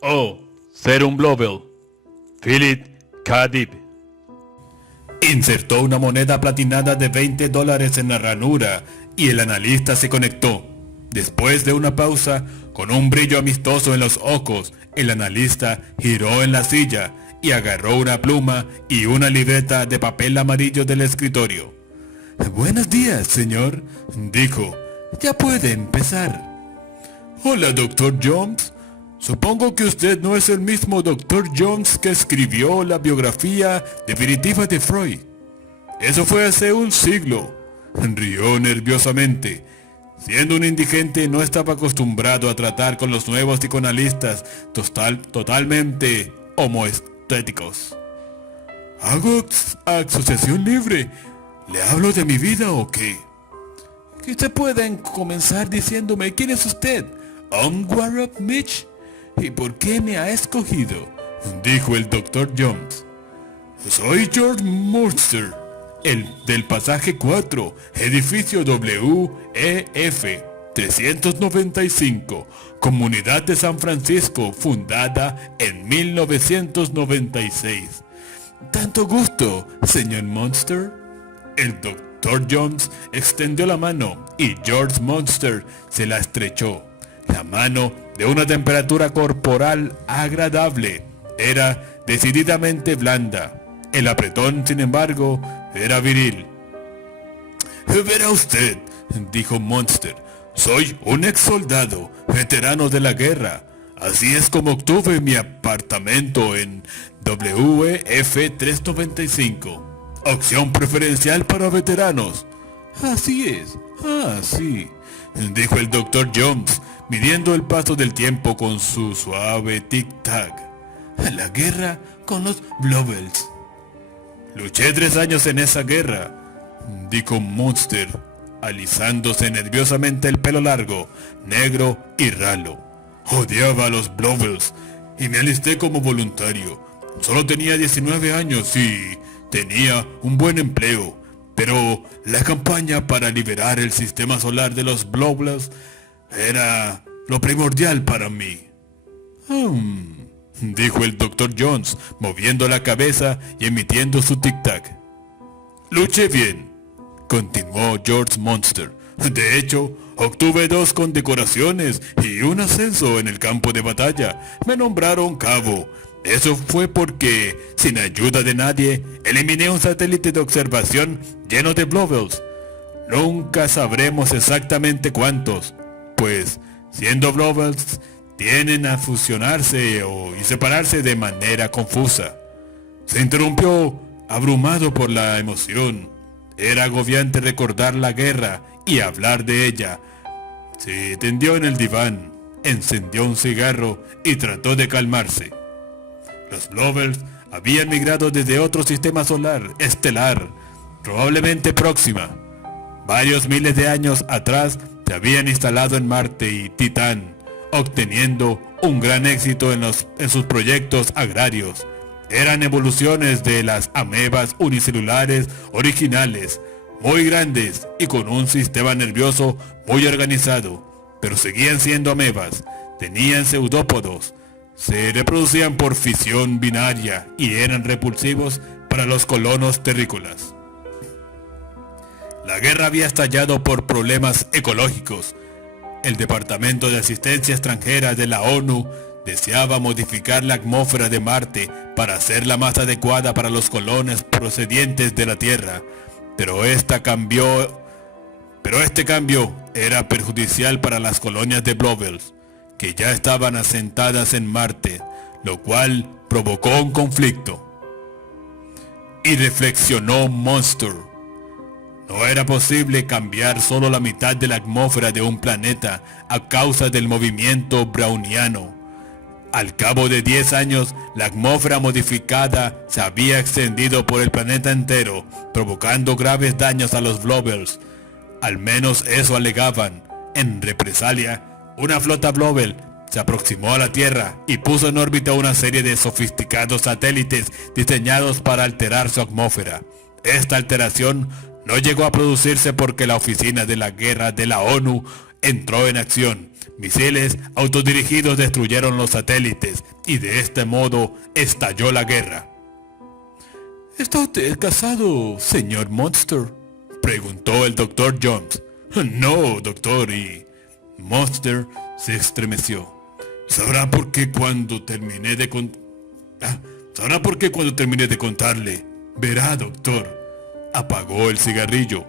Oh, ser un Blobel. Philip K. Dick. Insertó una moneda platinada de $20 en la ranura y el analista se conectó. Después de una pausa, con un brillo amistoso en los ojos, el analista giró en la silla y agarró una pluma y una libreta de papel amarillo del escritorio. «Buenos días, señor», dijo. «Ya puede empezar». «Hola, Dr. Jones. Supongo que usted no es el mismo Dr. Jones que escribió la biografía definitiva de Freud». «Eso fue hace un siglo», rió nerviosamente. Siendo un indigente, no estaba acostumbrado a tratar con los nuevos psicoanalistas totalmente homoestéticos. «¿Hago asociación libre? ¿Le hablo de mi vida o qué?» «Quizá pueden comenzar diciéndome quién es usted, Onward Mitch, y por qué me ha escogido», dijo el Dr. Jones. «Soy George Monster, el del pasaje 4, edificio WEF 395, Comunidad de San Francisco, fundada en 1996. Tanto gusto, señor Monster». El Dr. Jones extendió la mano y George Monster se la estrechó. La mano, de una temperatura corporal agradable, era decididamente blanda. El apretón, sin embargo, era viril. «Verá usted», dijo Monster, «soy un ex soldado, veterano de la guerra. Así es como obtuve mi apartamento en WEF 395. Opción preferencial para veteranos». «Así es, sí», dijo el Dr. Jones, midiendo el paso del tiempo con su suave tic-tac. «La guerra con los Blobels». «Luché 3 años en esa guerra», dijo Monster, alisándose nerviosamente el pelo largo, negro y ralo. «Odiaba a los Blobels y me alisté como voluntario. Solo tenía 19 años y tenía un buen empleo, pero la campaña para liberar el sistema solar de los Blobels era lo primordial para mí». Dijo el Dr. Jones, moviendo la cabeza y emitiendo su tic-tac. «Luché bien», continuó George Monster. «De hecho, obtuve 2 condecoraciones y un ascenso en el campo de batalla. Me nombraron cabo. Eso fue porque, sin ayuda de nadie, eliminé un satélite de observación lleno de Blobels. Nunca sabremos exactamente cuántos, pues, siendo Blobels, tienden a fusionarse y separarse de manera confusa». Se interrumpió, abrumado por la emoción. Era agobiante recordar la guerra y hablar de ella. Se tendió en el diván, encendió un cigarro y trató de calmarse. Los Blobels habían migrado desde otro sistema solar, estelar, probablemente Próxima. Varios miles de años atrás se habían instalado en Marte y Titán, obteniendo un gran éxito en sus proyectos agrarios. Eran evoluciones de las amebas unicelulares originales, muy grandes y con un sistema nervioso muy organizado, pero seguían siendo amebas, tenían pseudópodos, se reproducían por fisión binaria y eran repulsivos para los colonos terrícolas. La guerra había estallado por problemas ecológicos. El Departamento de Asistencia Extranjera de la ONU deseaba modificar la atmósfera de Marte para hacerla más adecuada para los colonos procedientes de la Tierra, pero este cambio era perjudicial para las colonias de Blobels, que ya estaban asentadas en Marte, lo cual provocó un conflicto. Y reflexionó Monster. No era posible cambiar solo la mitad de la atmósfera de un planeta a causa del movimiento browniano. Al cabo de 10 años, la atmósfera modificada se había extendido por el planeta entero, provocando graves daños a los Blobels. Al menos eso alegaban. En represalia, una flota Blobel se aproximó a la Tierra y puso en órbita una serie de sofisticados satélites diseñados para alterar su atmósfera. Esta alteración no llegó a producirse porque la Oficina de la Guerra de la ONU entró en acción. Misiles autodirigidos destruyeron los satélites y de este modo estalló la guerra. ¿Está usted casado, señor Monster?, preguntó el Dr. Jones. No, doctor, y Monster se estremeció. Sabrá por qué cuando terminé de contarle. Verá, doctor. Apagó el cigarrillo.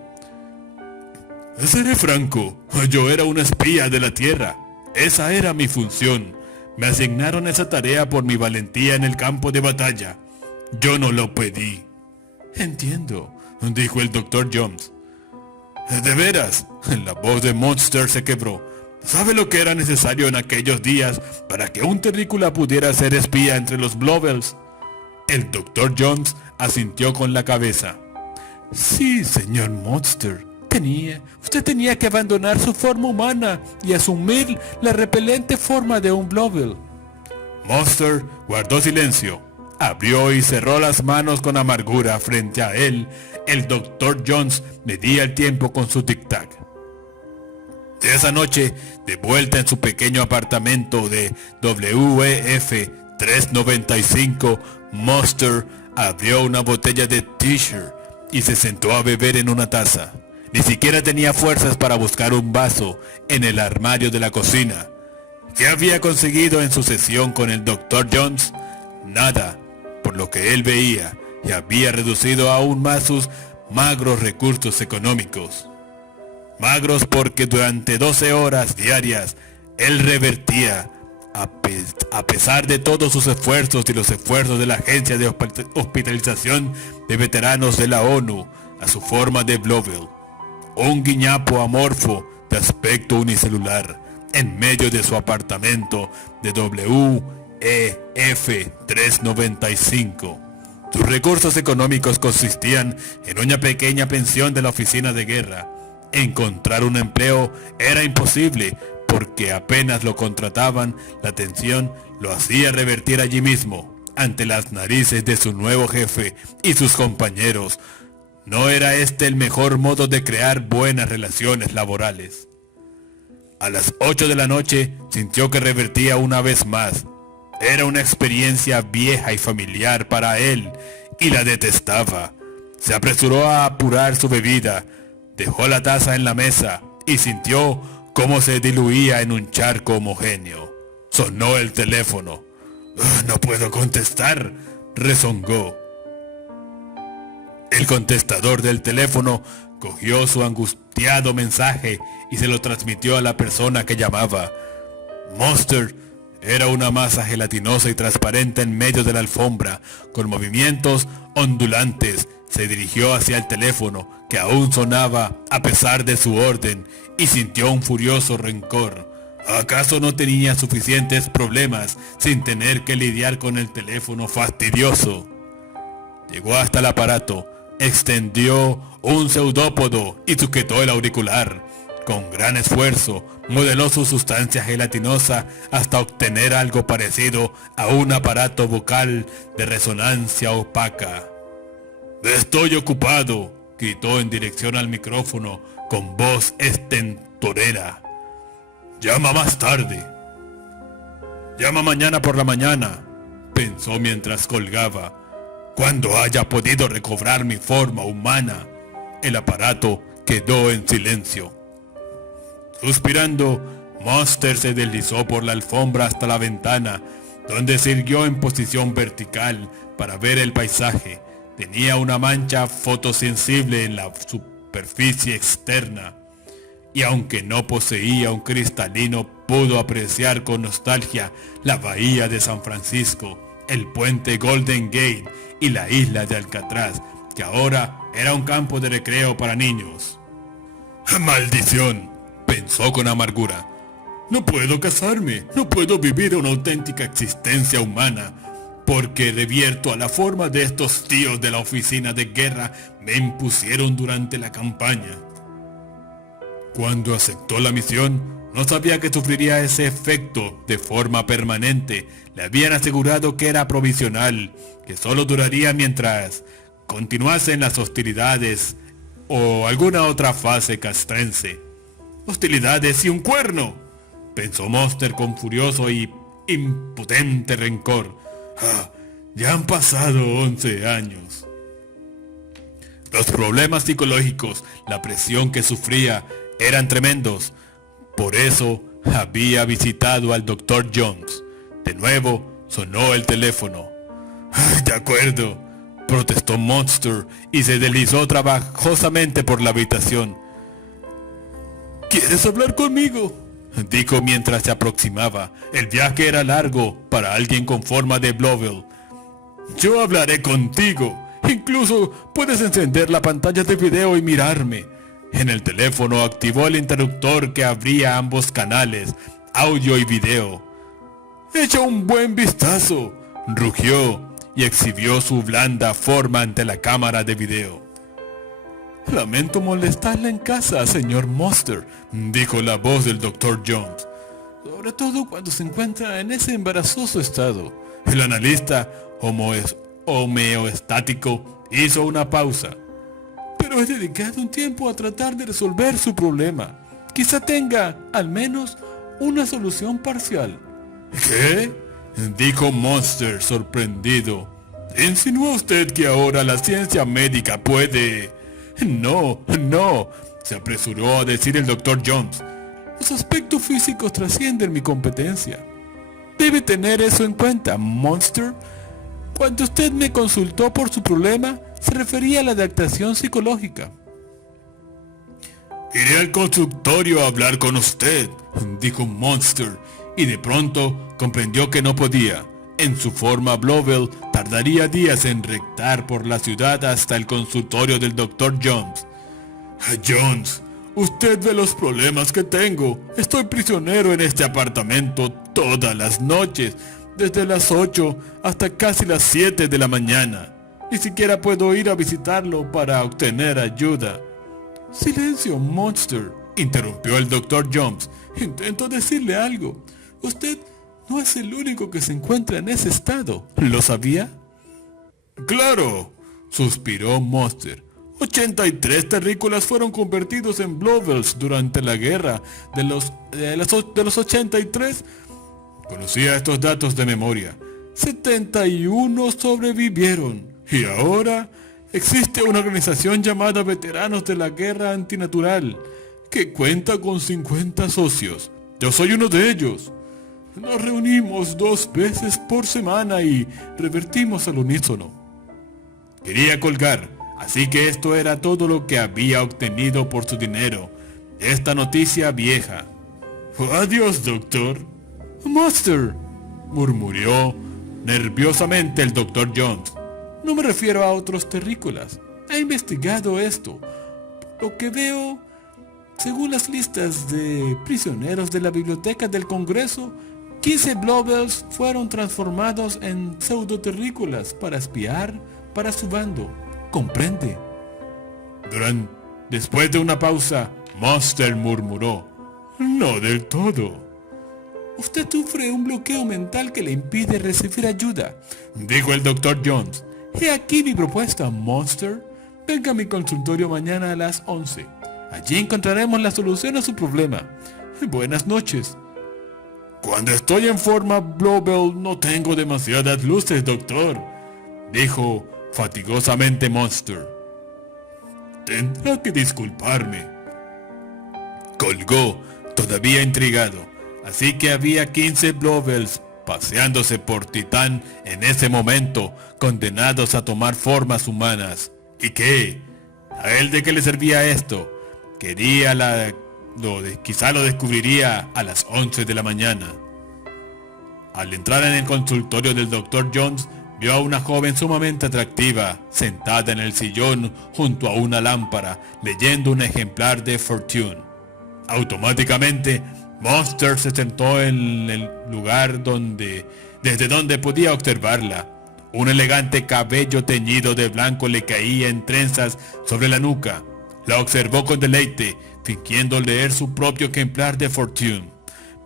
Seré franco, yo era una espía de la Tierra. Esa era mi función. Me asignaron esa tarea por mi valentía en el campo de batalla. Yo no lo pedí. Entiendo, dijo el Dr. Jones. ¿De veras? La voz de Monster se quebró. ¿Sabe lo que era necesario en aquellos días para que un terrícola pudiera ser espía entre los Blobels? El Dr. Jones asintió con la cabeza. Sí, señor Monster. Usted tenía que abandonar su forma humana y asumir la repelente forma de un Blobel. Monster guardó silencio. Abrió y cerró las manos con amargura. Frente a él, el Dr. Jones medía el tiempo con su tic-tac. Esa noche, de vuelta en su pequeño apartamento de WEF 395, Monster abrió una botella de T-shirt y se sentó a beber en una taza. Ni siquiera tenía fuerzas para buscar un vaso en el armario de la cocina. ¿Qué había conseguido en su sesión con el Dr. Jones? Nada, por lo que él veía, y había reducido aún más sus magros recursos económicos. Magros porque durante 12 horas diarias, él revertía, a pesar de todos sus esfuerzos y los esfuerzos de la Agencia de Hospitalización de Veteranos de la ONU, a su forma de Blobel. Un guiñapo amorfo de aspecto unicelular en medio de su apartamento de WEF 395. Sus recursos económicos consistían en una pequeña pensión de la oficina de guerra. Encontrar un empleo era imposible porque apenas lo contrataban, la tensión lo hacía revertir allí mismo, ante las narices de su nuevo jefe y sus compañeros. No era este el mejor modo de crear buenas relaciones laborales. A las 8 de la noche sintió que revertía una vez más. Era una experiencia vieja y familiar para él, y la detestaba. Se apresuró a apurar su bebida, dejó la taza en la mesa y sintió cómo se diluía en un charco homogéneo. Sonó el teléfono. No puedo contestar, rezongó. El contestador del teléfono cogió su angustiado mensaje y se lo transmitió a la persona que llamaba. Monster era una masa gelatinosa y transparente en medio de la alfombra, con movimientos ondulantes. Se dirigió hacia el teléfono, que aún sonaba a pesar de su orden, y sintió un furioso rencor. ¿Acaso no tenía suficientes problemas sin tener que lidiar con el teléfono fastidioso? Llegó hasta el aparato, extendió un pseudópodo y sujetó el auricular. Con gran esfuerzo, modeló su sustancia gelatinosa hasta obtener algo parecido a un aparato vocal de resonancia opaca. «Estoy ocupado», gritó en dirección al micrófono con voz estentorera. «Llama más tarde». «Llama mañana por la mañana», pensó mientras colgaba. «Cuando haya podido recobrar mi forma humana». El aparato quedó en silencio. Suspirando, Monster se deslizó por la alfombra hasta la ventana, donde siguió en posición vertical para ver el paisaje. Tenía una mancha fotosensible en la superficie externa, y aunque no poseía un cristalino, pudo apreciar con nostalgia la bahía de San Francisco, el puente Golden Gate y la isla de Alcatraz, que ahora era un campo de recreo para niños. «¡Maldición!», pensó con amargura. «No puedo casarme, no puedo vivir una auténtica existencia humana, porque revierto a la forma de estos tíos de la oficina de guerra me impusieron durante la campaña». Cuando aceptó la misión, no sabía que sufriría ese efecto de forma permanente. Le habían asegurado que era provisional, que solo duraría mientras continuasen las hostilidades o alguna otra fase castrense. hostilidades y un cuerno, pensó Monster con furioso y impotente rencor. Ya han pasado 11 años. Los problemas psicológicos, la presión que sufría, eran tremendos. Por eso había visitado al Dr. Jones. De nuevo sonó el teléfono. De acuerdo, protestó Monster y se deslizó trabajosamente por la habitación. ¿Quieres hablar conmigo?, dijo mientras se aproximaba. El viaje era largo para alguien con forma de Blobel. Yo hablaré contigo. Incluso puedes encender la pantalla de video y mirarme. En el teléfono activó el interruptor que abría ambos canales, audio y video. Echa un buen vistazo, rugió y exhibió su blanda forma ante la cámara de video. Lamento molestarle en casa, señor Monster, dijo la voz del Dr. Jones. Sobre todo cuando se encuentra en ese embarazoso estado. El analista homeostático hizo una pausa. Pero he dedicado un tiempo a tratar de resolver su problema. Quizá tenga, al menos, una solución parcial. ¿Qué?, dijo Monster sorprendido. ¿Insinúa usted que ahora la ciencia médica puede...? No, se apresuró a decir el Dr. Jones. Los aspectos físicos trascienden mi competencia. Debe tener eso en cuenta, Monster. Cuando usted me consultó por su problema, se refería a la adaptación psicológica. Iré al consultorio a hablar con usted, dijo Monster, y de pronto comprendió que no podía. En su forma Blobel tardaría días en rectar por la ciudad hasta el consultorio del Dr. Jones. Jones, usted ve los problemas que tengo. Estoy prisionero en este apartamento todas las noches, desde las 8 hasta casi las 7 de la mañana. Ni siquiera puedo ir a visitarlo para obtener ayuda. Silencio, Monster, interrumpió el Dr. Jones. Intento decirle algo. Usted no es el único que se encuentra en ese estado. ¿Lo sabía? Claro, suspiró Monster. 83 terrícolas fueron convertidos en Blobels durante la guerra de los 83. Conocía estos datos de memoria. 71 sobrevivieron. Y ahora existe una organización llamada Veteranos de la Guerra Antinatural, que cuenta con 50 socios. Yo soy uno de ellos. Nos reunimos 2 veces por semana y revertimos al unísono. Quería colgar, así que esto era todo lo que había obtenido por su dinero. Esta noticia vieja. Adiós, doctor. Monster, murmuró nerviosamente el Dr. Jones. No me refiero a otros terrícolas. He investigado esto. Por lo que veo, según las listas de prisioneros de la Biblioteca del Congreso, 15 Blobels fueron transformados en pseudoterrícolas para espiar para su bando. ¿Comprende? Después de una pausa, Monster murmuró. No del todo. Usted sufre un bloqueo mental que le impide recibir ayuda, dijo el Dr. Jones. He aquí mi propuesta, Monster. Venga a mi consultorio mañana a las 11. Allí encontraremos la solución a su problema. Buenas noches. Cuando estoy en forma Blobel no tengo demasiadas luces, doctor, dijo fatigosamente Monster. Tendrá que disculparme. Colgó, todavía intrigado. Así que había 15 Blobels paseándose por Titán en ese momento, condenados a tomar formas humanas. ¿Y qué? ¿A él de qué le servía esto? Quizá lo descubriría a las 11 de la mañana. Al entrar en el consultorio del Dr. Jones, vio a una joven sumamente atractiva, sentada en el sillón junto a una lámpara, leyendo un ejemplar de Fortune. Automáticamente, Monster se sentó en el lugar desde donde podía observarla. Un elegante cabello teñido de blanco le caía en trenzas sobre la nuca. La observó con deleite, fingiendo leer su propio ejemplar de Fortune.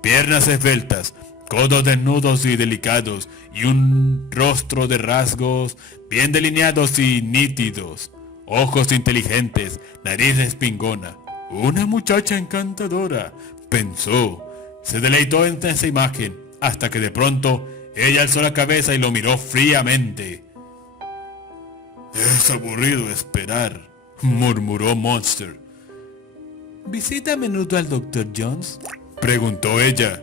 Piernas esbeltas, codos desnudos y delicados, y un rostro de rasgos bien delineados y nítidos. Ojos inteligentes, nariz respingona. Una muchacha encantadora, pensó. Se deleitó en esa imagen, hasta que de pronto ella alzó la cabeza y lo miró fríamente. Es aburrido esperar, murmuró Monster. ¿Visita a menudo al Dr. Jones? Preguntó ella.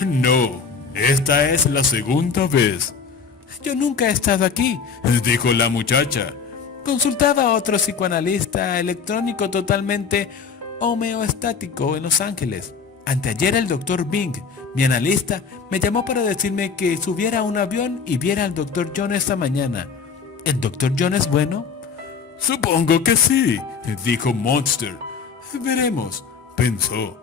No, esta es la segunda vez, Yo nunca he estado aquí. dijo la muchacha. Consultaba a otro psicoanalista electrónico totalmente homeostático en Los Ángeles. Anteayer el Dr. Bing, mi analista, me llamó para decirme que subiera a un avión y viera al Dr. John esta mañana. ¿El Dr. John es bueno? Supongo que sí, dijo Monster. Veremos, pensó.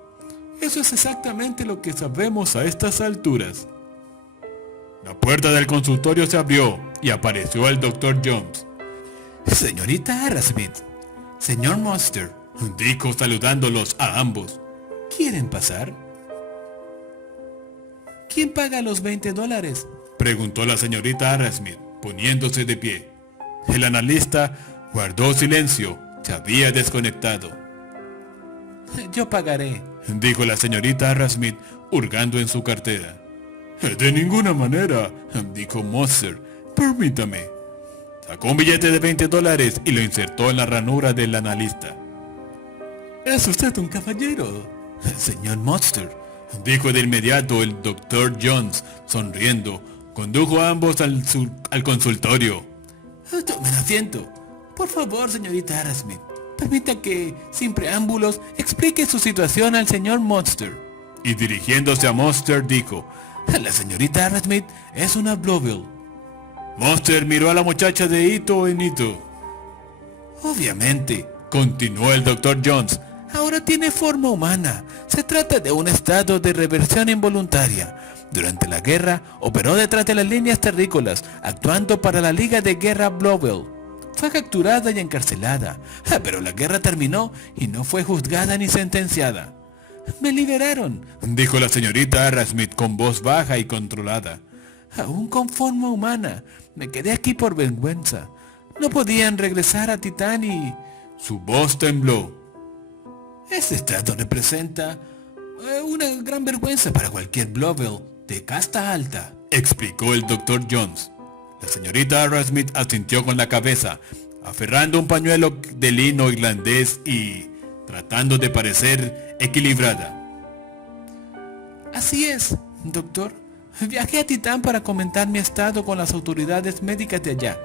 Eso es exactamente lo que sabemos a estas alturas. La puerta del consultorio se abrió y apareció el Dr. Jones. Señorita Arrowsmith, señor Monster, Dijo saludándolos a ambos. ¿quieren pasar? ¿Quién paga los $20? Preguntó la señorita Arrowsmith, poniéndose de pie. El analista guardó silencio, se había desconectado. Yo pagaré. Dijo la señorita Arrowsmith, hurgando en su cartera. De ninguna manera, dijo Monster. Permítame. Sacó un billete de $20 y lo insertó en la ranura del analista. Es usted un caballero, señor Monster. Dijo de inmediato el Dr. Jones, sonriendo. Condujo a ambos al consultorio. Tomen asiento. Por favor, señorita Arrowsmith, permita que, sin preámbulos, explique su situación al señor Monster. Y dirigiéndose a Monster dijo, La señorita Arrowsmith es una Blobel. Monster miró a la muchacha de hito en hito. Obviamente, Continuó el Dr. Jones. ahora tiene forma humana. Se trata de un estado de reversión involuntaria. Durante la guerra, operó detrás de las líneas terrícolas, actuando para la Liga de Guerra Blobel. Fue capturada y encarcelada, pero la guerra terminó y no fue juzgada ni sentenciada. Me liberaron, Dijo la señorita Arrowsmith con voz baja y controlada. aún con forma humana. Me quedé aquí por vergüenza. No podían regresar a Titán y... Su voz tembló. Este estado representa una gran vergüenza para cualquier Blobel de casta alta. Explicó el Dr. Jones. La señorita Arrowsmith asintió con la cabeza, aferrando un pañuelo de lino irlandés y tratando de parecer equilibrada. Así es, doctor. Viajé a Titán para comentar mi estado con las autoridades médicas de allá.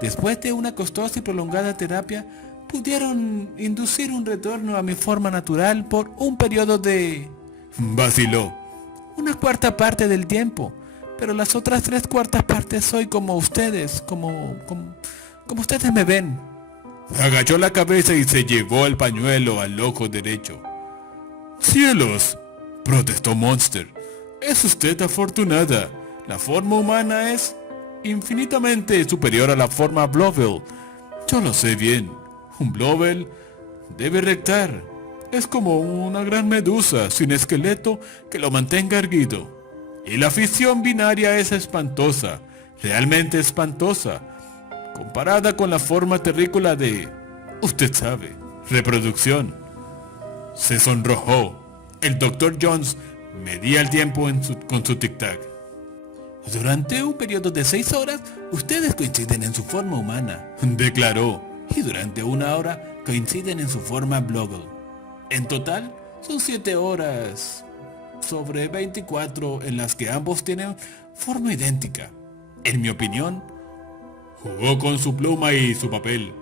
Después de una costosa y prolongada terapia, pudieron inducir un retorno a mi forma natural por un periodo de... Vaciló. una cuarta parte del tiempo. Pero las otras 3/4 partes soy como ustedes, como ustedes me ven. Agachó la cabeza y se llevó el pañuelo al ojo derecho. ¡Cielos!, protestó Monster. Es usted afortunada. La forma humana es infinitamente superior a la forma Blobel. Yo lo sé bien. Un Blobel debe rectar. Es como una gran medusa sin esqueleto que lo mantenga erguido. Y la fisión binaria es espantosa, realmente espantosa, comparada con la forma terrícola de, usted sabe, reproducción. Se sonrojó. El Dr. Jones medía el tiempo con su tic-tac. Durante un periodo de 6 horas, ustedes coinciden en su forma humana. Declaró. Y durante 1 hora, coinciden en su forma Blobel. En total, son 7 horas sobre 24 en las que ambos tienen forma idéntica. En mi opinión, Jugó con su pluma y su papel.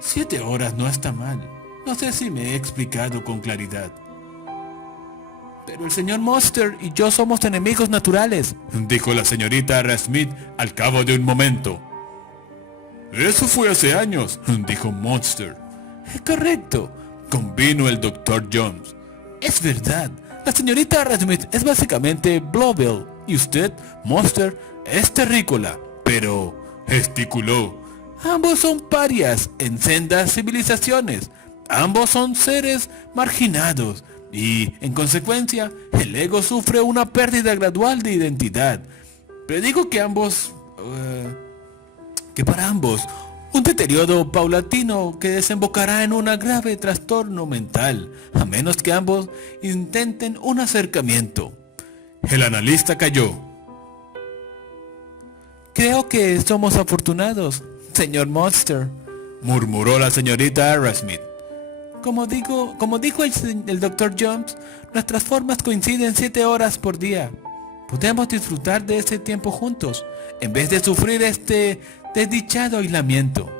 7 horas no está mal. No sé si me he explicado con claridad. Pero el señor Monster y yo somos enemigos naturales, Dijo la señorita Arrowsmith al cabo de un momento. Eso fue hace años, dijo Monster. Es correcto. Convino el Dr. Jones. Es verdad. La señorita Arrowsmith es básicamente Blobel y usted, Monster, es terrícola. Pero Gesticuló. ambos son parias en sendas civilizaciones. Ambos son seres marginados y, en consecuencia, el ego sufre una pérdida gradual de identidad. Pero digo que para ambos, Un deterioro paulatino que desembocará en un grave trastorno mental, a menos que ambos intenten un acercamiento. El analista calló. Creo que somos afortunados, señor Monster, Murmuró la señorita Arrowsmith. Como dijo el Dr. Jones, nuestras formas coinciden 7 horas por día. Podemos disfrutar de ese tiempo juntos, en vez de sufrir este desdichado aislamiento.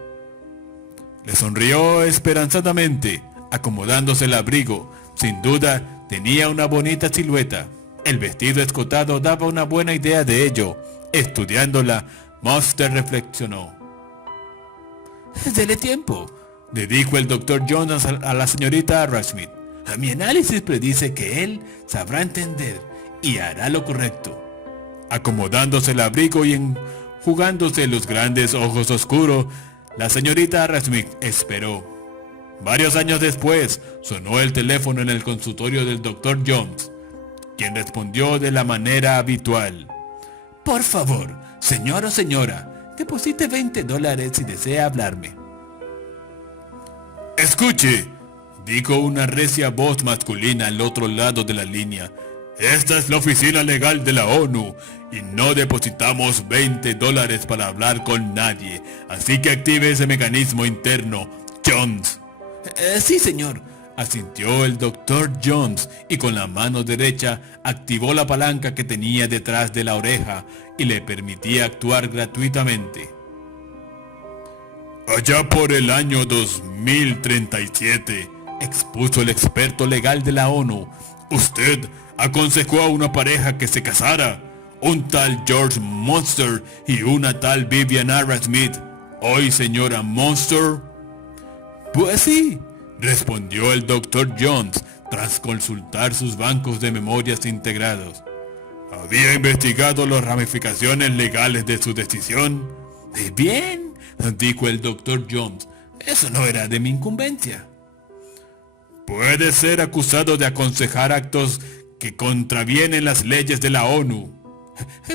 Le sonrió esperanzadamente, acomodándose el abrigo. Sin duda, tenía una bonita silueta. El vestido escotado daba una buena idea de ello. Estudiándola, Monster reflexionó. Dele tiempo, Le dijo el Dr. Jones a la señorita Arrowsmith. a mi análisis predice que él sabrá entender y hará lo correcto. Acomodándose el abrigo y enjugándose los grandes ojos oscuros, la señorita Arrowsmith esperó. Varios años después, sonó el teléfono en el consultorio del Dr. Jones, quien respondió de la manera habitual. Por favor, señor o señora, deposite $20 si desea hablarme. Escuche, dijo una recia voz masculina al otro lado de la línea. Esta es la oficina legal de la ONU y no depositamos $20 para hablar con nadie, así que active ese mecanismo interno, Jones. Sí, señor, Asintió el Dr. Jones y con la mano derecha activó la palanca que tenía detrás de la oreja y le permitía actuar gratuitamente. Allá por el año 2037, expuso el experto legal de la ONU, usted aconsejó a una pareja que se casara, un tal George Monster y una tal Vivian Arrowsmith. Hoy, señora Monster. Pues sí, respondió el Dr. Jones tras consultar sus bancos de memorias integrados. ¿Había investigado las ramificaciones legales de su decisión? Bien, dijo el Dr. Jones, eso no era de mi incumbencia. Puede ser acusado de aconsejar actos que contravienen las leyes de la ONU.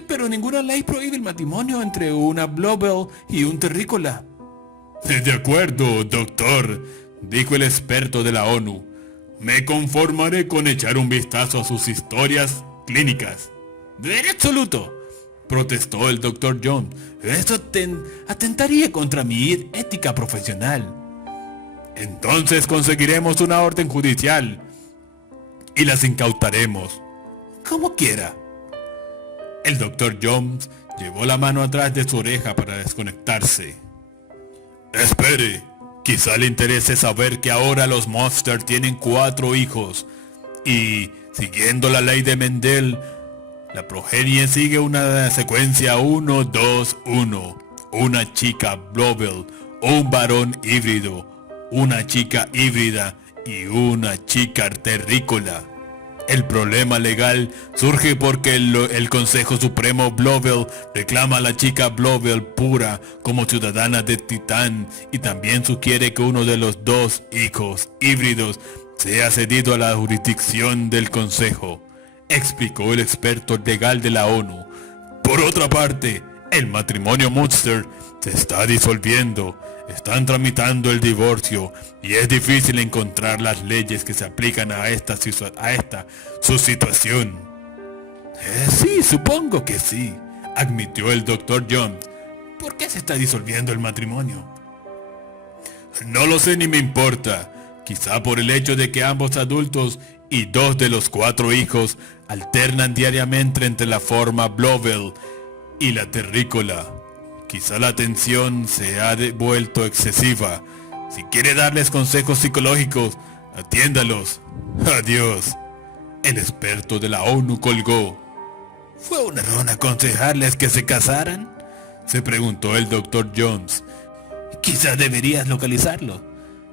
Pero ninguna ley prohíbe el matrimonio entre una Blobel y un terrícola. De acuerdo, doctor, dijo el experto de la ONU. Me conformaré con echar un vistazo a sus historias clínicas. En absoluto, protestó el Dr. Jones. Esto atentaría contra mi ética profesional. Entonces conseguiremos una orden judicial y las incautaremos. Como quiera. El Dr. Jones llevó la mano atrás de su oreja para desconectarse. Espere, quizá le interese saber que ahora los Monster tienen 4 hijos y, siguiendo la ley de Mendel, la progenie sigue una secuencia 1-2-1. Una chica Blobel, un varón híbrido, una chica híbrida y una chica terrícola. El problema legal surge porque el Consejo Supremo Blobel reclama a la chica Blobel pura como ciudadana de Titán y también sugiere que uno de los 2 hijos híbridos sea cedido a la jurisdicción del Consejo, explicó el experto legal de la ONU. Por otra parte, el matrimonio Monster se está disolviendo. Están tramitando el divorcio y es difícil encontrar las leyes que se aplican a su situación. Sí, supongo que sí, admitió el Dr. Jones. ¿Por qué se está disolviendo el matrimonio? No lo sé ni me importa. Quizá por el hecho de que ambos adultos y 2 de los 4 hijos alternan diariamente entre la forma Blobel y la terrícola. Quizá la tensión se ha vuelto excesiva. Si quiere darles consejos psicológicos, atiéndalos. Adiós. El experto de la ONU colgó. ¿Fue un error aconsejarles que se casaran?, se preguntó el Dr. Jones. Quizá deberías localizarlo.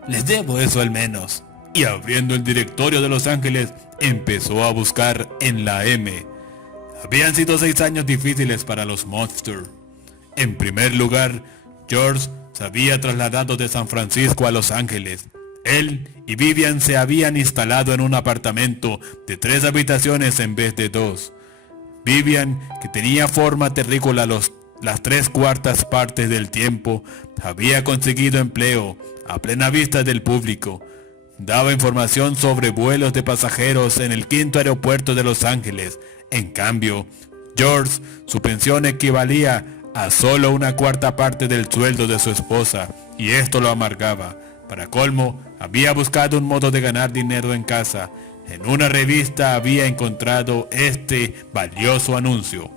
Les debo eso al menos. Y abriendo el directorio de Los Ángeles, empezó a buscar en la M. Habían sido 6 años difíciles para los Monster. En primer lugar, George se había trasladado de San Francisco a Los Ángeles. Él y Vivian se habían instalado en un apartamento de 3 habitaciones en vez de 2. Vivian, que tenía forma terrícola a los las 3/4 partes del tiempo, había conseguido empleo a plena vista del público. Daba información sobre vuelos de pasajeros en el 5º aeropuerto de Los Ángeles. En cambio, George, su pensión equivalía a solo 1/4 parte del sueldo de su esposa, y esto lo amargaba. Para colmo, había buscado un modo de ganar dinero en casa. En una revista había encontrado este valioso anuncio: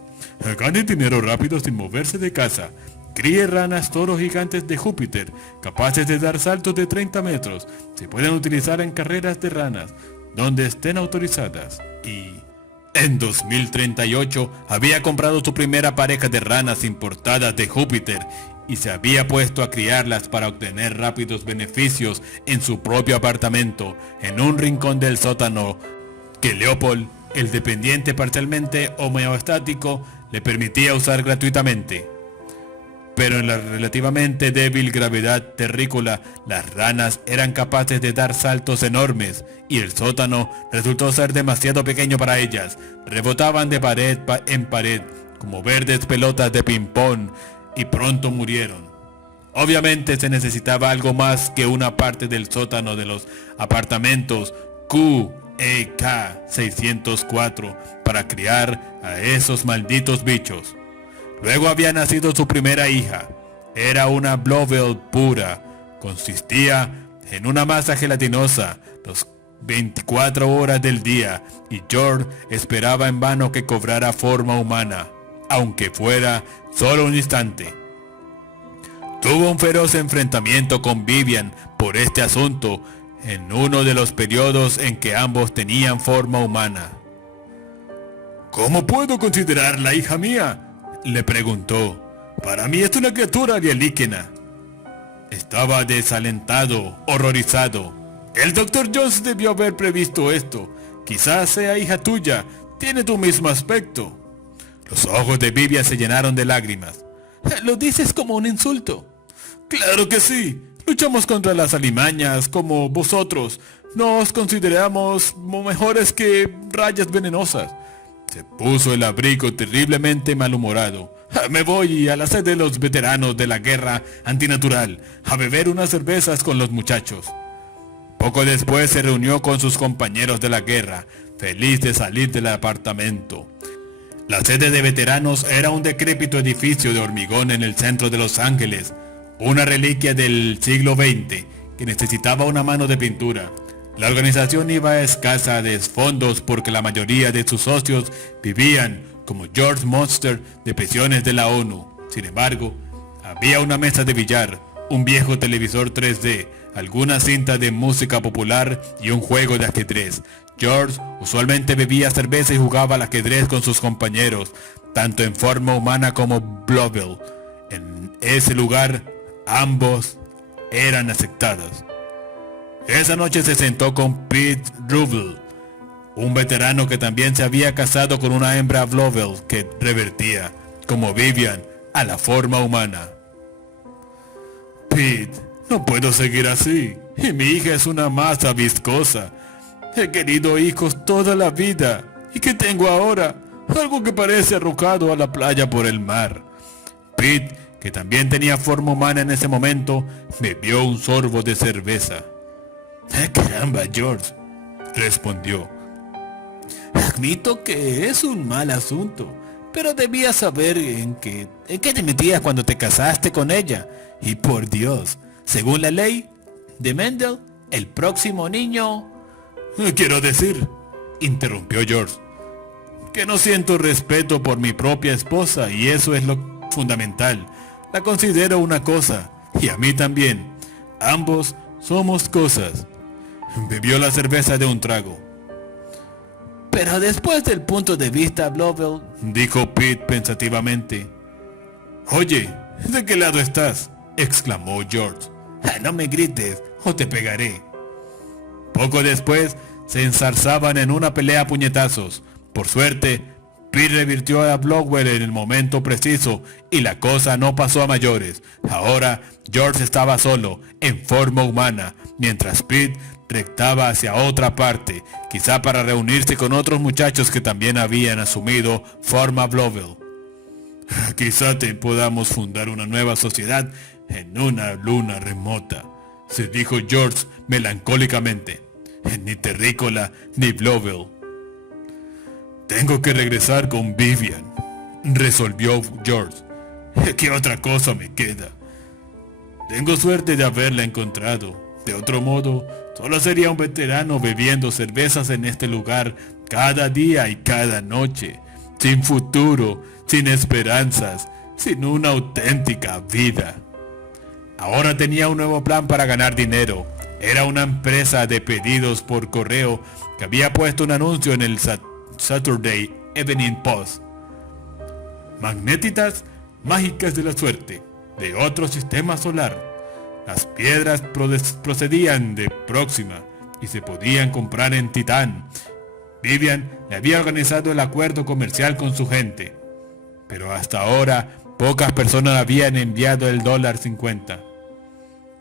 gane dinero rápido sin moverse de casa. Críe ranas toro gigantes de Júpiter, capaces de dar saltos de 30 metros. Se pueden utilizar en carreras de ranas, donde estén autorizadas. Y en 2038 había comprado su primera pareja de ranas importadas de Júpiter y se había puesto a criarlas para obtener rápidos beneficios en su propio apartamento, en un rincón del sótano que Leopold, el dependiente parcialmente homeostático, le permitía usar gratuitamente. Pero en la relativamente débil gravedad terrícola, las ranas eran capaces de dar saltos enormes, y el sótano resultó ser demasiado pequeño para ellas. Rebotaban de pared en pared, como verdes pelotas de ping-pong, y pronto murieron. Obviamente se necesitaba algo más que una parte del sótano de los apartamentos QEK 604 para criar a esos malditos bichos. Luego había nacido su primera hija. Era una Blobel pura. Consistía en una masa gelatinosa las 24 horas del día, y George esperaba en vano que cobrara forma humana, aunque fuera solo un instante. Tuvo un feroz enfrentamiento con Vivian por este asunto en uno de los periodos en que ambos tenían forma humana. ¿Cómo puedo considerarla hija mía?, le preguntó. Para mí es una criatura alienígena. Estaba desalentado, horrorizado. El Dr. Jones debió haber previsto esto. Quizás sea hija tuya. Tiene tu mismo aspecto. Los ojos de Vivian se llenaron de lágrimas. Lo dices como un insulto. Claro que sí. Luchamos contra las alimañas como vosotros. Nos consideramos mejores que rayas venenosas. Se puso el abrigo terriblemente malhumorado. Me voy a la sede de los veteranos de la guerra antinatural a beber unas cervezas con los muchachos. Poco después se reunió con sus compañeros de la guerra, feliz de salir del apartamento. La sede de veteranos era un decrépito edificio de hormigón en el centro de Los Ángeles, una reliquia del siglo XX que necesitaba una mano de pintura. La organización iba escasa de fondos porque la mayoría de sus socios vivían, como George Monster, de pensiones de la ONU. Sin embargo, había una mesa de billar, un viejo televisor 3D, algunas cintas de música popular y un juego de ajedrez. George usualmente bebía cerveza y jugaba al ajedrez con sus compañeros, tanto en forma humana como Blobel. En ese lugar, ambos eran aceptados. Esa noche se sentó con Pete Rubel, un veterano que también se había casado con una hembra Blobel que revertía, como Vivian, a la forma humana. Pete, no puedo seguir así, y mi hija es una masa viscosa. He querido hijos toda la vida, ¿y qué tengo ahora? Algo que parece arrojado a la playa por el mar. Pete, que también tenía forma humana en ese momento, bebió un sorbo de cerveza. «Caramba, George», respondió. Admito que es un mal asunto, pero debías saber en qué te metías cuando te casaste con ella. Y por Dios, según la ley de Mendel, el próximo niño... Quiero decir, interrumpió George, que no siento respeto por mi propia esposa, y eso es lo fundamental. La considero una cosa, y a mí también. Ambos somos cosas. Bebió la cerveza de un trago. Pero después del punto de vista Blobel, dijo Pete pensativamente. Oye, ¿de qué lado estás?, exclamó George. No me grites o te pegaré. Poco después se enzarzaban en una pelea a puñetazos. Por suerte, Pete revirtió a Blobel en el momento preciso y la cosa no pasó a mayores. Ahora George estaba solo, en forma humana, mientras Pete rectaba hacia otra parte, quizá para reunirse con otros muchachos que también habían asumido forma Blobel. Quizá podamos fundar una nueva sociedad en una luna remota, se dijo George melancólicamente. Ni Terrícola ni Blobel. Tengo que regresar con Vivian, resolvió George. ¿Qué otra cosa me queda? Tengo suerte de haberla encontrado. De otro modo, solo sería un veterano bebiendo cervezas en este lugar cada día y cada noche, sin futuro, sin esperanzas, sin una auténtica vida. Ahora tenía un nuevo plan para ganar dinero. Era una empresa de pedidos por correo que había puesto un anuncio en el Saturday Evening Post. Magnéticas mágicas de la suerte, de otro sistema solar. Las piedras procedían de Próxima y se podían comprar en Titán. Vivian le había organizado el acuerdo comercial con su gente, pero hasta ahora pocas personas habían enviado el $50.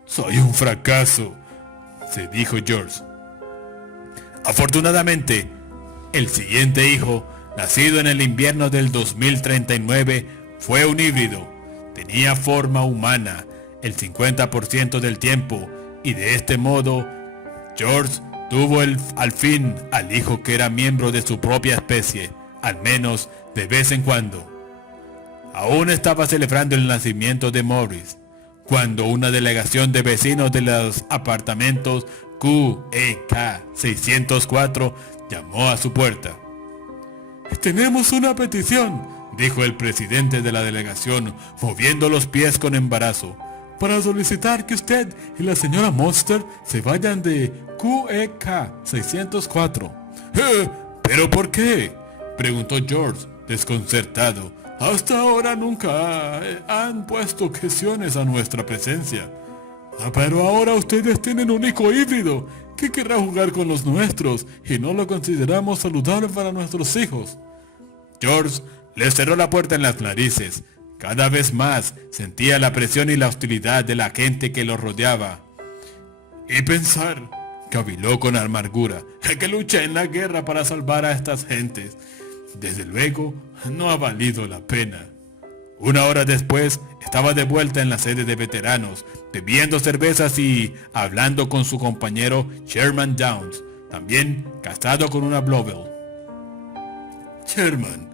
Soy un fracaso, se dijo George. Afortunadamente, el siguiente hijo, nacido en el invierno del 2039, fue un híbrido. Tenía forma humana el 50% del tiempo, y de este modo, George tuvo al fin al hijo que era miembro de su propia especie, al menos de vez en cuando. Aún estaba celebrando el nacimiento de Morris, cuando una delegación de vecinos de los apartamentos QEK 604 llamó a su puerta. «Tenemos una petición», dijo el presidente de la delegación, moviendo los pies con embarazo, «para solicitar que usted y la señora Monster se vayan de QEK 604. ¿Pero por qué?», preguntó George, desconcertado. «Hasta ahora nunca han puesto objeciones a nuestra presencia. Pero ahora ustedes tienen un hijo híbrido que querrá jugar con los nuestros y no lo consideramos saludable para nuestros hijos». George le cerró la puerta en las narices. Cada vez más sentía la presión y la hostilidad de la gente que lo rodeaba. Y pensar, caviló con amargura, que luché en la guerra para salvar a estas gentes. Desde luego, no ha valido la pena. Una hora después, estaba de vuelta en la sede de veteranos, bebiendo cervezas y hablando con su compañero Sherman Downs, también casado con una Blobel. «Sherman,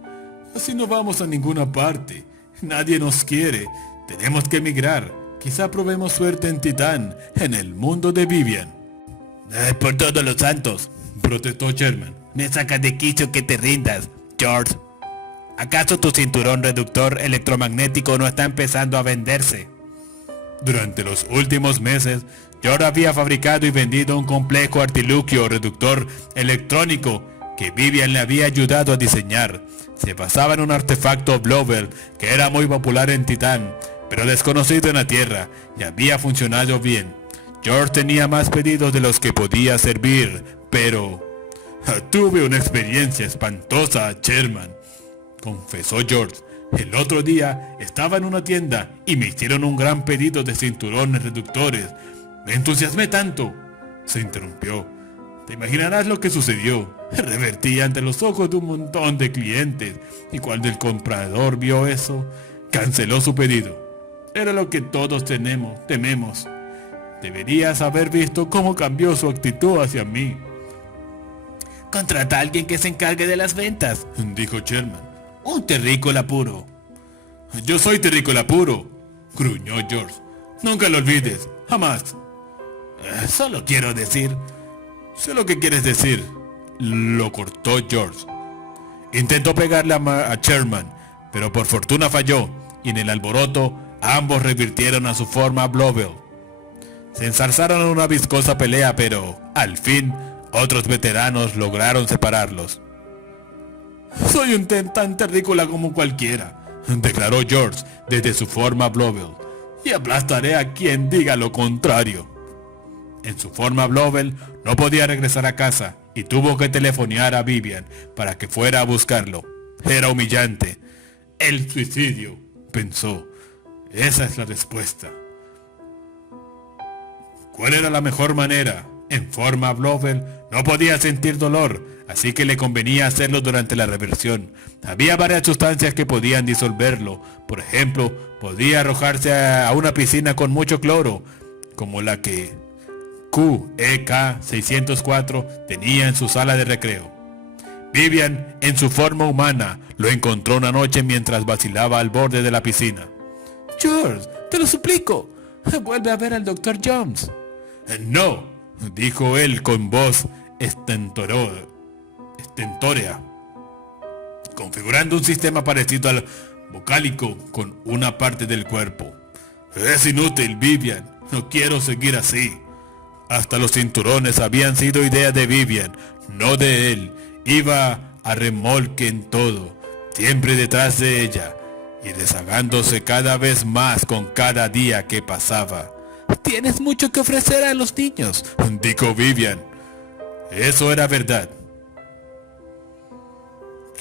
así no vamos a ninguna parte. Nadie nos quiere. Tenemos que emigrar. Quizá probemos suerte en Titán, en el mundo de Vivian». «Por todos los santos», protestó Sherman. «Me saca de quicio que te rindas, George. ¿Acaso tu cinturón reductor electromagnético no está empezando a venderse?» Durante los últimos meses, George había fabricado y vendido un complejo artilugio reductor electrónico que Vivian le había ayudado a diseñar. Se basaba en un artefacto Blobel que era muy popular en Titán, pero desconocido en la Tierra, y había funcionado bien. George tenía más pedidos de los que podía servir, pero... «Tuve una experiencia espantosa, Sherman», confesó George. «El otro día estaba en una tienda y me hicieron un gran pedido de cinturones reductores. Me entusiasmé tanto», se interrumpió. «Te imaginarás lo que sucedió. Revertí ante los ojos de un montón de clientes, y cuando el comprador vio eso, canceló su pedido. Era lo que todos tememos. Deberías haber visto cómo cambió su actitud hacia mí». «Contrata a alguien que se encargue de las ventas», dijo Sherman. «Un terrícola puro». «Yo soy terrícola puro», gruñó George. «Nunca lo olvides, jamás». «Solo quiero decir». «Sé lo que quieres decir», lo cortó George. Intentó pegarle a Sherman, pero por fortuna falló, y en el alboroto ambos revirtieron a su forma Blobel. Se ensarzaron en una viscosa pelea, pero al fin otros veteranos lograron separarlos. «Soy un tan terrícola como cualquiera», declaró George desde su forma Blobel, «y aplastaré a quien diga lo contrario». En su forma Blobel no podía regresar a casa y tuvo que telefonear a Vivian para que fuera a buscarlo. Era humillante. «El suicidio», pensó. «Esa es la respuesta». ¿Cuál era la mejor manera? en forma Blobel no podía sentir dolor, así que le convenía hacerlo durante la reversión. Había varias sustancias que podían disolverlo. Por ejemplo, podía arrojarse a una piscina con mucho cloro, como la que QEK 604 tenía en su sala de recreo. Vivian, en su forma humana, lo encontró una noche mientras vacilaba al borde de la piscina. George, te lo suplico, vuelve a ver al Dr. Jones. No, dijo él con voz estentórea, configurando un sistema parecido al vocálico con una parte del cuerpo. Es inútil, Vivian, no quiero seguir así. Hasta los cinturones habían sido idea de Vivian, no de él. Iba a remolque en todo, siempre detrás de ella, y rezagándose cada vez más con cada día que pasaba. Tienes mucho que ofrecer a los niños, dijo Vivian. Eso era verdad.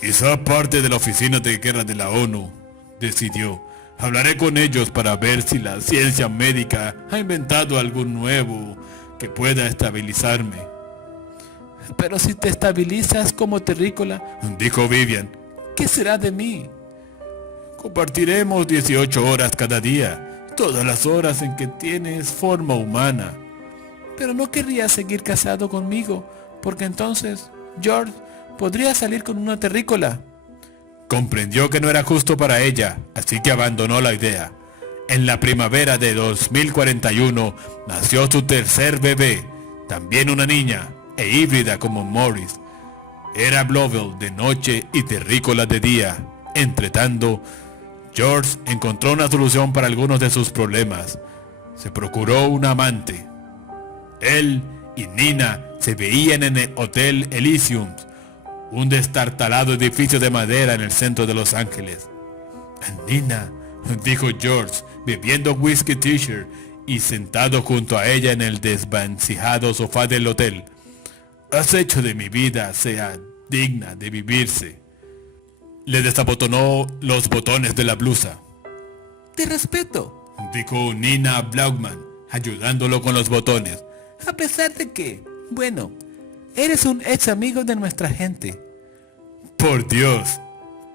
Quizá parte de la oficina de guerra de la ONU, decidió. Hablaré con ellos para ver si la ciencia médica ha inventado algo nuevo que pueda estabilizarme. Pero si te estabilizas como terrícola, dijo Vivian, ¿qué será de mí? Compartiremos 18 horas cada día, todas las horas en que tienes forma humana. Pero no querría seguir casado conmigo, porque entonces George podría salir con una terrícola. Comprendió que no era justo para ella, así que abandonó la idea. En la primavera de 2041 nació su tercer bebé, también una niña, e híbrida como Morris. Era Blobel de noche y terrícola de día. Entretanto, George encontró una solución para algunos de sus problemas. Se procuró un amante. Él y Nina se veían en el Hotel Elysium, un destartalado edificio de madera en el centro de Los Ángeles. Nina, dijo George, bebiendo whisky t-shirt y sentado junto a ella en el desvencijado sofá del hotel. Has hecho de mi vida sea digna de vivirse. Le desabotonó los botones de la blusa. Te respeto, dijo Nina Blaugman, ayudándolo con los botones. A pesar de que, bueno, eres un ex amigo de nuestra gente. Por Dios,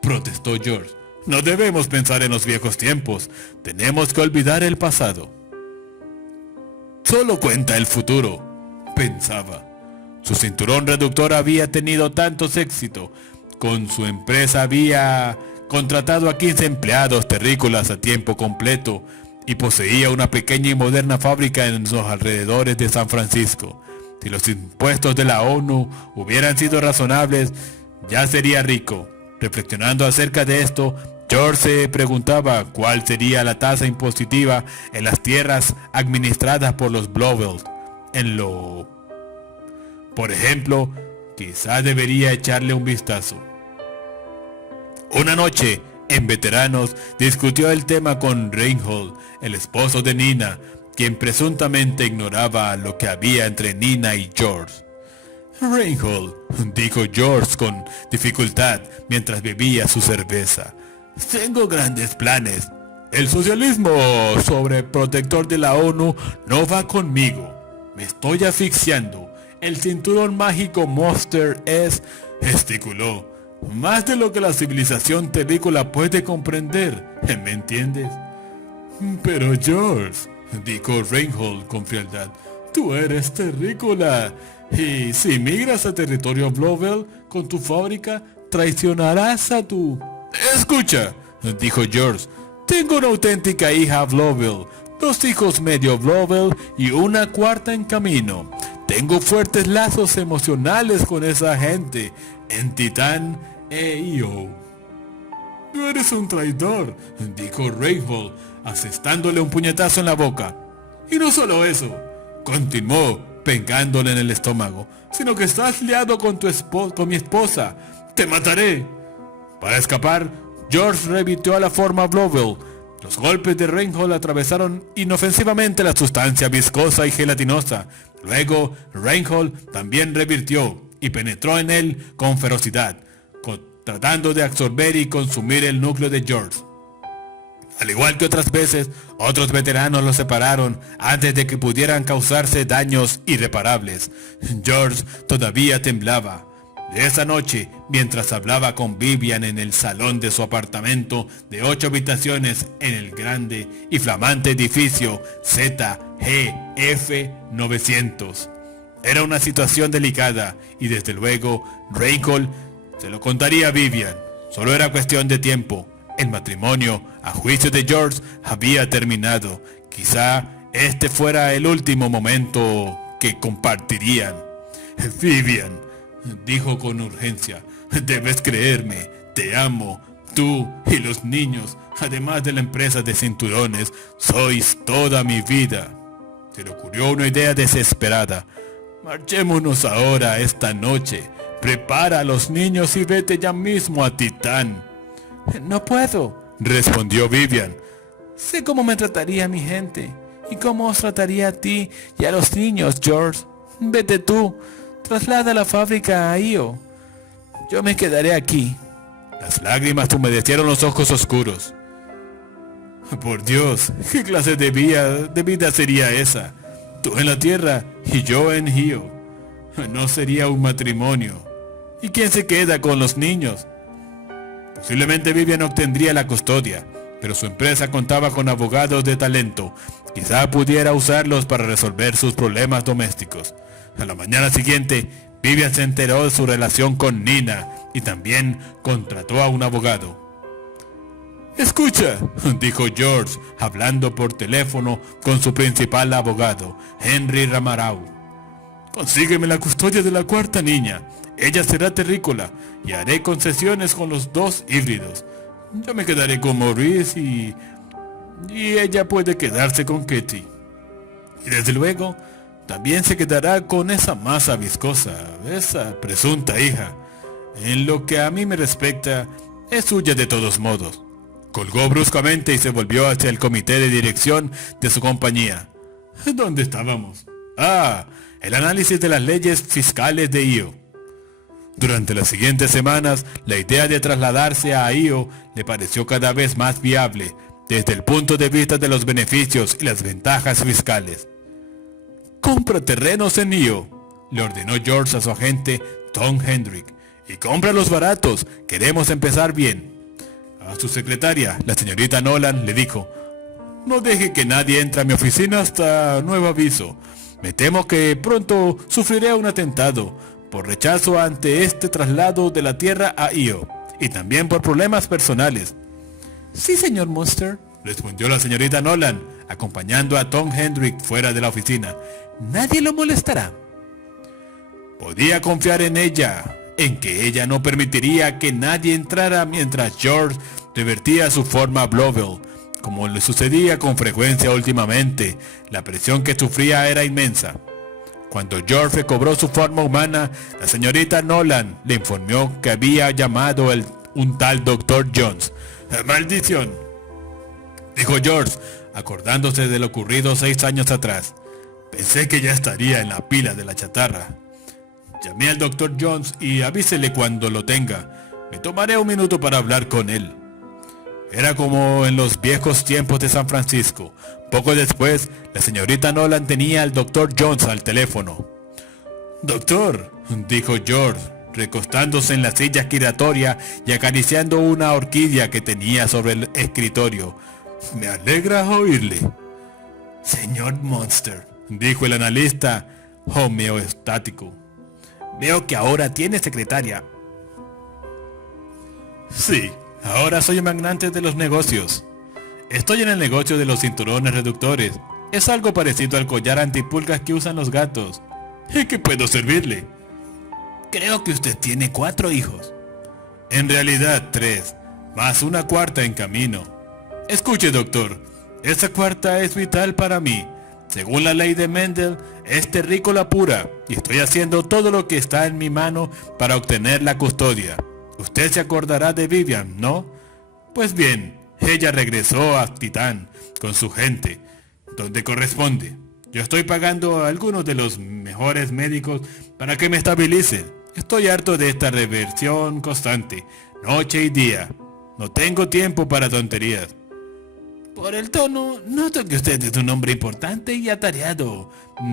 protestó George. No debemos pensar en los viejos tiempos. Tenemos que olvidar el pasado. Solo cuenta el futuro, pensaba. Su cinturón reductor había tenido tantos éxitos. Con su empresa había contratado a 15 empleados terrícolas a tiempo completo y poseía una pequeña y moderna fábrica en los alrededores de San Francisco. Si los impuestos de la ONU hubieran sido razonables, ya sería rico. Reflexionando acerca de esto, George se preguntaba cuál sería la tasa impositiva en las tierras administradas por los Blobel. Por ejemplo, quizá debería echarle un vistazo. Una noche, en Veteranos, discutió el tema con Reinhold, el esposo de Nina, quien presuntamente ignoraba lo que había entre Nina y George. Reinhold, dijo George con dificultad mientras bebía su cerveza. Tengo grandes planes. El socialismo sobreprotector de la ONU no va conmigo. Me estoy asfixiando. El cinturón mágico Monster es, gesticuló, más de lo que la civilización terrícola puede comprender. ¿Me entiendes? Pero George, dijo Reinhold con frialdad, tú eres terrícola. Y si migras a territorio Blobel con tu fábrica, traicionarás a tu... Escucha, dijo George, tengo una auténtica hija Blobel, 2 hijos medio Blobel y una cuarta en camino. Tengo fuertes lazos emocionales con esa gente en Titán EIO. Tú eres un traidor, dijo Reinhold, asestándole un puñetazo en la boca. Y no solo eso, continuó, pegándole en el estómago, sino que estás liado con mi esposa. ¡Te mataré! Para escapar, George revirtió a la forma Blobel. Los golpes de Reinhold atravesaron inofensivamente la sustancia viscosa y gelatinosa. Luego, Reinhold también revirtió y penetró en él con ferocidad, tratando de absorber y consumir el núcleo de George. Al igual que otras veces, otros veteranos los separaron antes de que pudieran causarse daños irreparables. George todavía temblaba. Esa noche, mientras hablaba con Vivian en el salón de su apartamento de 8 habitaciones en el grande y flamante edificio ZGF 900. Era una situación delicada y desde luego Raincolt se lo contaría a Vivian. Solo era cuestión de tiempo. El matrimonio, a juicio de George, había terminado. Quizá este fuera el último momento que compartirían. Vivian, dijo con urgencia, debes creerme, te amo, tú y los niños, además de la empresa de cinturones, sois toda mi vida. Se le ocurrió una idea desesperada. Marchémonos ahora esta noche, prepara a los niños y vete ya mismo a Titán. No puedo, respondió Vivian. Sé cómo me trataría mi gente y cómo os trataría a ti y a los niños, George. Vete tú, traslada la fábrica a Io. Yo me quedaré aquí. Las lágrimas humedecieron los ojos oscuros. Por Dios, ¿qué clase de vida sería esa? Tú en la tierra y yo en Io. No sería un matrimonio. ¿Y quién se queda con los niños? Posiblemente Vivian obtendría la custodia, pero su empresa contaba con abogados de talento. Quizá pudiera usarlos para resolver sus problemas domésticos. A la mañana siguiente, Vivian se enteró de su relación con Nina y también contrató a un abogado. Escucha, dijo George, hablando por teléfono con su principal abogado, Henry Ramarau. Consígueme la custodia de la cuarta niña. Ella será terrícola y haré concesiones con los 2 híbridos. Yo me quedaré con Maurice y ella puede quedarse con Katie. Y desde luego, también se quedará con esa masa viscosa, esa presunta hija. En lo que a mí me respecta, es suya de todos modos. Colgó bruscamente y se volvió hacia el comité de dirección de su compañía. ¿Dónde estábamos? El análisis de las leyes fiscales de Io. Durante las siguientes semanas, la idea de trasladarse a Io le pareció cada vez más viable, desde el punto de vista de los beneficios y las ventajas fiscales. «Compra terrenos en Io», le ordenó George a su agente Tom Hendrick, «y cómpralos baratos, queremos empezar bien». A su secretaria, la señorita Nolan, le dijo, «No deje que nadie entre a mi oficina hasta nuevo aviso. Me temo que pronto sufriré un atentado por rechazo ante este traslado de la Tierra a Io, y también por problemas personales». «Sí, señor Monster», respondió la señorita Nolan, acompañando a Tom Hendrick fuera de la oficina. «Nadie lo molestará». Podía confiar en ella, en que ella no permitiría que nadie entrara mientras George revertía su forma Blobel. Como le sucedía con frecuencia últimamente, la presión que sufría era inmensa. Cuando George recobró su forma humana, la señorita Nolan le informó que había llamado un tal Dr. Jones. «¡Maldición!», dijo George, acordándose de lo ocurrido 6 años atrás. «Pensé que ya estaría en la pila de la chatarra. Llamé al Dr. Jones y avísele cuando lo tenga. Me tomaré un minuto para hablar con él». Era como en los viejos tiempos de San Francisco. Poco después, la señorita Nolan tenía al Dr. Jones al teléfono. «Doctor», dijo George, recostándose en la silla giratoria y acariciando una orquídea que tenía sobre el escritorio. «Me alegra oírle». «Señor Monster», dijo el analista homeostático, «veo que ahora tiene secretaria». «Sí, ahora soy un magnate de los negocios. Estoy en el negocio de los cinturones reductores. Es algo parecido al collar antipulgas que usan los gatos. ¿En qué puedo servirle?» «Creo que usted tiene 4 hijos». «En realidad 3, más una cuarta en camino». «Escuche, doctor, esa cuarta es vital para mí. Según la ley de Mendel, es terrícola pura y estoy haciendo todo lo que está en mi mano para obtener la custodia. Usted se acordará de Vivian, ¿no? Pues bien, ella regresó a Titán con su gente, donde corresponde. Yo estoy pagando a algunos de los mejores médicos para que me estabilicen. Estoy harto de esta reversión constante, noche y día. No tengo tiempo para tonterías». Por el tono, noto que usted es un hombre importante y atareado,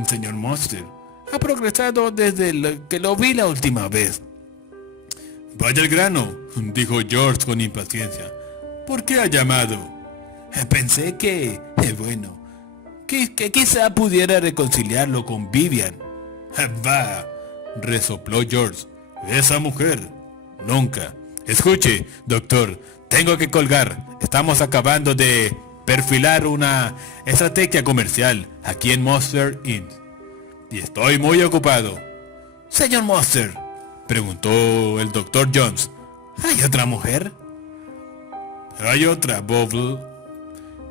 señor Monster. Ha progresado desde que lo vi la última vez. Vaya al grano, dijo George con impaciencia. ¿Por qué ha llamado? Pensé que, bueno, que quizá pudiera reconciliarlo con Vivian. Va, resopló George. Esa mujer. Nunca. Escuche, doctor, tengo que colgar. Estamos acabando de perfilar una estrategia comercial aquí en Monster Inc. Y estoy muy ocupado. Señor Monster, preguntó el doctor Jones. ¿hay otra mujer? Hay otra, Bobble.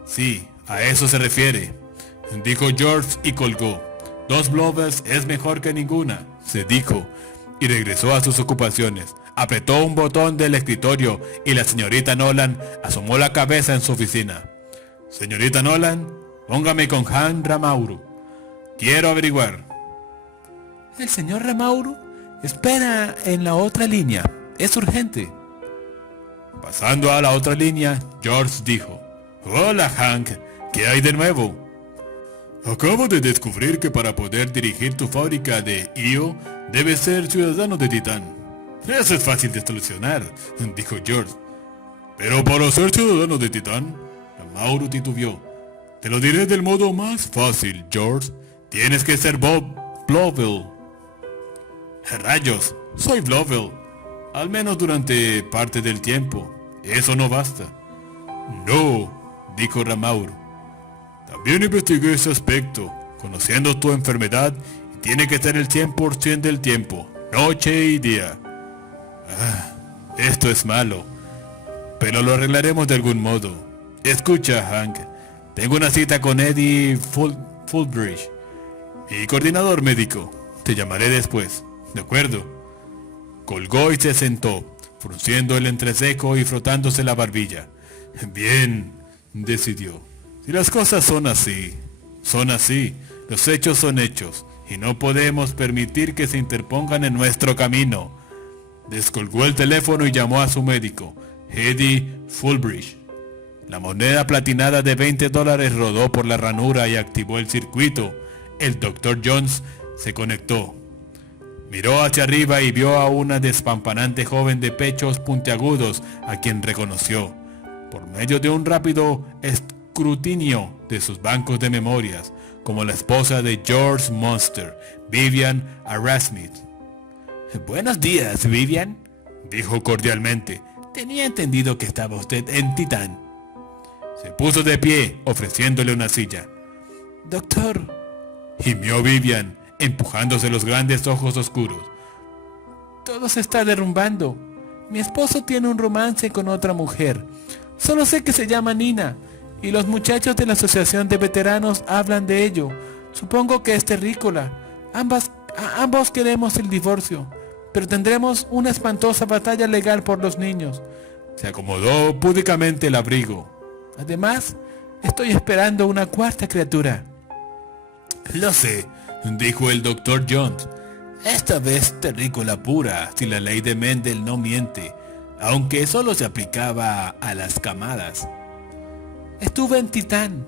Sí, a eso se refiere, dijo George y colgó. 2 Blobbles es mejor que ninguna, se dijo, y regresó a sus ocupaciones. Apretó un botón del escritorio y la señorita Nolan asomó la cabeza en su oficina. Señorita Nolan, póngame con Han Ramauru. Quiero averiguar. El señor Ramauru espera en la otra línea. Es urgente. Pasando a la otra línea, George dijo: Hola Hank, ¿qué hay de nuevo? Acabo de descubrir que para poder dirigir tu fábrica de IO, debes ser ciudadano de Titán. Eso es fácil de solucionar, dijo George. Pero para ser ciudadano de Titán, Mauro titubeó. Te lo diré del modo más fácil, George. Tienes que ser Bob Blobel. Rayos, soy Blobel. Al menos durante parte del tiempo. Eso no basta. No, dijo Ramauro. También investigué ese aspecto. Conociendo tu enfermedad, tiene que ser el 100% del tiempo, noche y día. Esto es malo. Pero lo arreglaremos de algún modo. Escucha, Hank. Tengo una cita con Eddie Fulbridge, mi coordinador médico. Te llamaré después. ¿De acuerdo? Colgó y se sentó, frunciendo el entrecejo y frotándose la barbilla. Bien, decidió. Si las cosas son así, los hechos son hechos, y no podemos permitir que se interpongan en nuestro camino. Descolgó el teléfono y llamó a su médico, Eddie Fulbridge. La moneda platinada de $20 rodó por la ranura y activó el circuito. El Dr. Jones se conectó. Miró hacia arriba y vio a una despampanante joven de pechos puntiagudos a quien reconoció. Por medio de un rápido escrutinio de sus bancos de memorias, como la esposa de George Monster, Vivian Arrasmith. Buenos días, Vivian, dijo cordialmente. Tenía entendido que estaba usted en Titán. Se puso de pie, ofreciéndole una silla. Doctor, gimió Vivian, empujándose los grandes ojos oscuros. Todo se está derrumbando. Mi esposo tiene un romance con otra mujer. Solo sé que se llama Nina, y los muchachos de la asociación de veteranos hablan de ello. Supongo que es terrícola. Ambos queremos el divorcio, pero tendremos una espantosa batalla legal por los niños. Se acomodó púdicamente el abrigo. Además, estoy esperando una cuarta criatura. Lo sé, dijo el Dr. Jones. Esta vez terrícola pura, si la ley de Mendel no miente, aunque solo se aplicaba a las camadas. Estuve en Titán,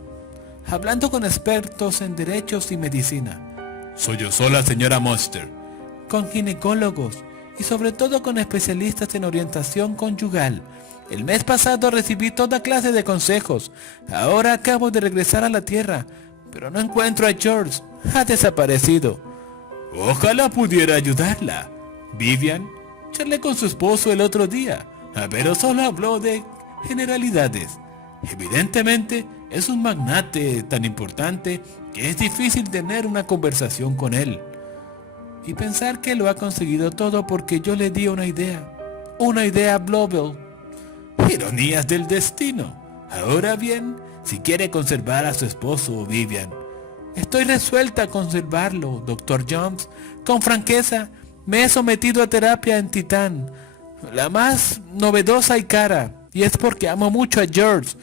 hablando con expertos en derechos y medicina. Sollozó la señora Monster. Con ginecólogos y sobre todo con especialistas en orientación conyugal. El mes pasado recibí toda clase de consejos. Ahora acabo de regresar a la Tierra, pero no encuentro a George. Ha desaparecido. Ojalá pudiera ayudarla. Vivian, charlé con su esposo el otro día, pero solo habló de generalidades. Evidentemente es un magnate tan importante que es difícil tener una conversación con él. Y pensar que lo ha conseguido todo porque yo le di una idea Blobel. Ironías del destino. Ahora bien, si quiere conservar a su esposo, Vivian, estoy resuelta a conservarlo, Dr. Jones. Con franqueza, me he sometido a terapia en Titán, la más novedosa y cara, y es porque amo mucho a George,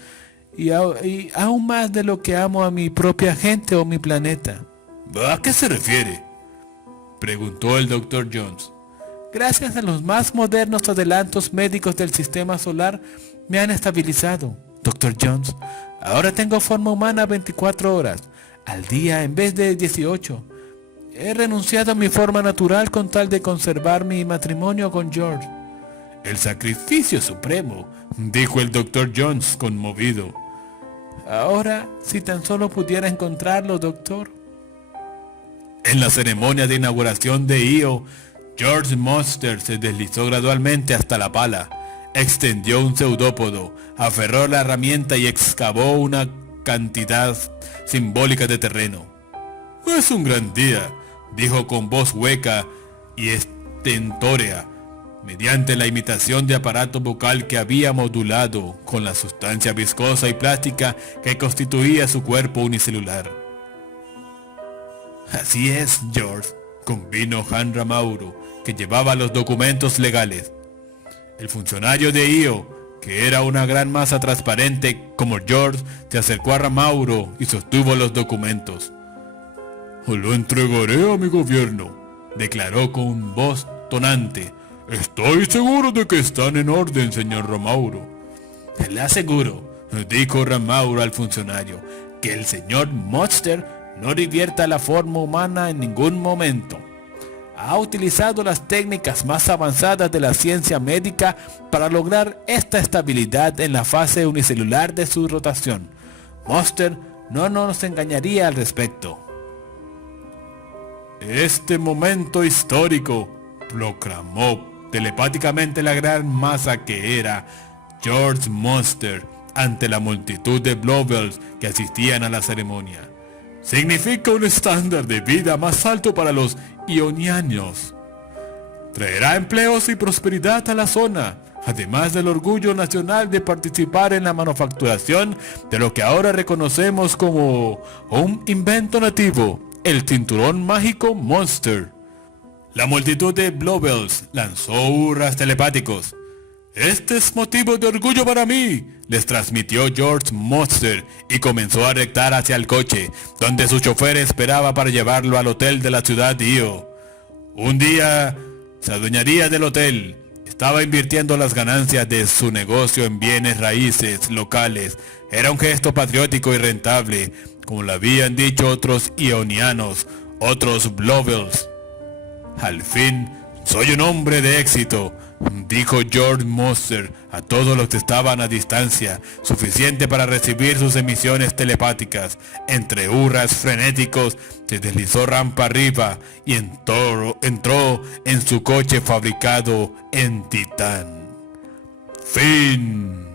y aún más de lo que amo a mi propia gente o mi planeta. ¿A qué se refiere?, preguntó el Dr. Jones. Gracias a los más modernos adelantos médicos del sistema solar, me han estabilizado, Dr. Jones. Ahora tengo forma humana 24 horas al día en vez de 18. He renunciado a mi forma natural con tal de conservar mi matrimonio con George. El sacrificio supremo, dijo el Dr. Jones conmovido. Ahora, si tan solo pudiera encontrarlo, doctor. En la ceremonia de inauguración de IO, George Monster se deslizó gradualmente hasta la pala, extendió un pseudópodo, aferró la herramienta y excavó una cantidad simbólica de terreno. Es un gran día, dijo con voz hueca y estentórea, mediante la imitación de aparato vocal que había modulado con la sustancia viscosa y plástica que constituía su cuerpo unicelular. Así es, George, convino Hanra Mauro, que llevaba los documentos legales. El funcionario de IO, que era una gran masa transparente como George, se acercó a Ramauro y sostuvo los documentos. Lo entregaré a mi gobierno, declaró con voz tonante. Estoy seguro de que están en orden, señor Ramauro. Le aseguro, dijo Ramauro al funcionario, que el señor Monster no revierta la forma humana en ningún momento. Ha utilizado las técnicas más avanzadas de la ciencia médica para lograr esta estabilidad en la fase unicelular de su rotación. Monster no nos engañaría al respecto. Este momento histórico, proclamó telepáticamente la gran masa que era George Monster ante la multitud de Blobels que asistían a la ceremonia. Significa un estándar de vida más alto para los ionianos. Traerá empleos y prosperidad a la zona, además del orgullo nacional de participar en la manufacturación de lo que ahora reconocemos como un invento nativo, el cinturón mágico Monster. La multitud de Blobels lanzó hurras telepáticos. Este es motivo de orgullo para mí, les transmitió George Monster y comenzó a rectar hacia el coche, donde su chofer esperaba para llevarlo al hotel de la ciudad Io. Un día se adueñaría del hotel, estaba invirtiendo las ganancias de su negocio en bienes raíces locales, era un gesto patriótico y rentable, como lo habían dicho otros ionianos, otros Blobels. Al fin, soy un hombre de éxito, dijo George Monster a todos los que estaban a distancia, suficiente para recibir sus emisiones telepáticas. Entre hurras frenéticos, se deslizó rampa arriba y entró en su coche fabricado en Titán. Fin.